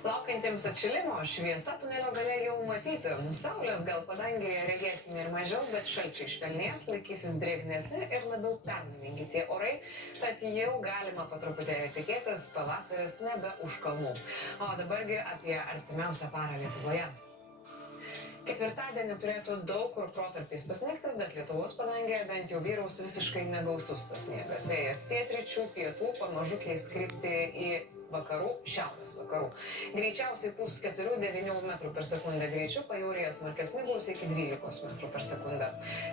Laukiantiems atšilimo šviesa tunelio gale jau matyti. Saulės gal padangėje regėsime ir mažiau, bet šalčiai švelnės, laikysis drėgnesni ir labiau permainingi tie orai, tad jau galima po truputėlį tikėtis, pavasaris nebe už kalnų. O dabargi apie artimiausią parą Lietuvoje. Ketvirtadienį turėtų daug kur protarpiais pasnigti, bet Lietuvos padangėje bent jau vyraus visiškai negausus tas sniegas. Vėjas pietryčių, pietų pamažu keis kryptį į vakarų, šiaurės vakarų. Greičiausiai pūs 4–9 metrų per sekundę greičiu, pajūryje smarkesni gūsiai iki 12 metrų per sekundę.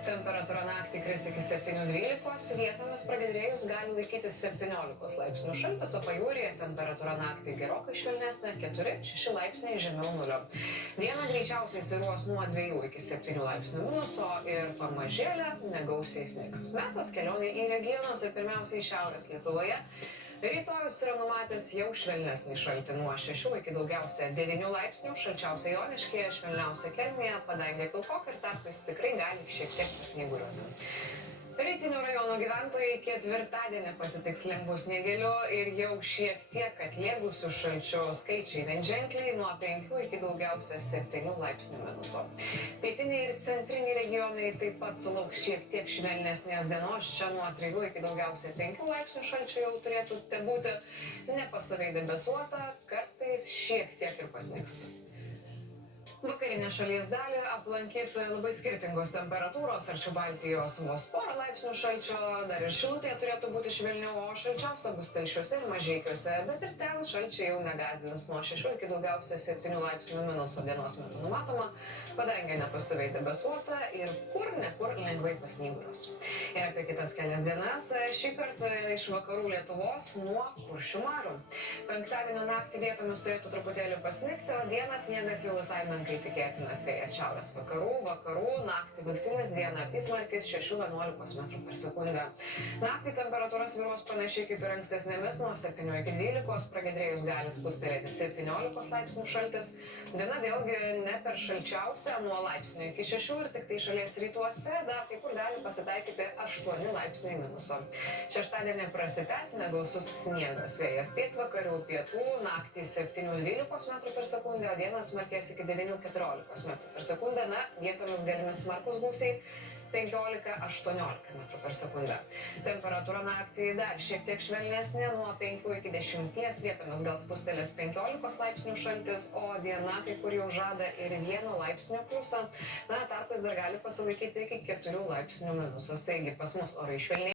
Temperatūra naktį kris iki 7–12, vietomis pragiedrėjus gali laikytis 17 laipsnių šaltis, o pajūryje temperatūra naktį gerokai švelnesnė 4–6 laipsniai žemiau nulio. Dieną greičiausiai svyruos nuo 2 iki 7 laipsnių minuso ir pamažėlė negausiai snigs. Metas kelionė į regionus ir pirmiausiai šiaurės Lietuvoje. Rytojus yra numatęs jau švelnesnį šaltį nuo 6 iki daugiausia 9 laipsnių, šalčiausia Joniškyje, švelniausia Kelmėje, padangė pilkoka ir tarpais tikrai gali šiek tiek pasnyguriuoti. Rytinių rajonų gyventojai ketvirtadienį pasitiks lengvų sniegelių ir jau šiek tiek atlėgusių šalčių skaičiai vienženkliai nuo 5 iki daugiausia 7 laipsnių minuso. Pietiniai ir centriniai regionai taip pat sulauks šiek tiek švelnesnės dienos, čia nuo 3 iki daugiausia 5 laipsnių šalčio jau turėtų būti nepastoviai debesuota, kartais šiek tiek ir pasnigs. Vakarinę šalies dalį aplankys labai skirtingos temperatūros, arčiau Baltijos vos porą laipsnių šalčio, dar ir Šilutėje turėtų būti švelniau, o šalčiausia bus Telšiuose ir Mažeikiuose, bet ir ten šalčiai jau negąsdins nuo 6 iki daugiausia 7 laipsnių minuso dienos metu numatoma, padangė nepastoviai debesuota ir kur nekur lengvai pasnyguriuos. Ir apie kitas kelias dienas, šį kartą iš vakarų Lietuvos nuo Kuršių marių. Penktadienio naktį vietomis turėtų truputėlį pasnigti, o dieną sniegas jau visai menkai tikėtinas, vėjas šiaurės vakarų, naktį vidutinis, dieną apysmarkis 6–11 metrų per sekundę. Naktį temperatūra svyruos panašiai kaip ir ankstesnėmis, nuo 7 iki 12, pragiedrėjus gali spustelėti 17 laipsnių šaltis. Diena vėlgi ne per šalčiausia, nuo laipsnių iki 6 ir tik tai šalies rytuose dar kai kur gali pasitaikyti 8 laipsniai minuso. Šeštadienį prasitęs negausus sniegas, vėjas pietvakarių, pietų, naktį 7–12 metrų per sekundę, o dieną smarkės iki 9–14 metrų per sekundę, vietomis galimi smarkus gūsiai 15–18 metrų per sekundę. Temperatūra naktį dar šiek tiek švelnesnė, nuo 5 iki 10, vietomis gal spustelės 15 laipsnių šaltis, o diena kai kur jau žada ir 1 laipsnio pliusą, tarpais dar gali pasilaikyti iki 4 laipsnių minusas. Taigi pas mus orai švelniai.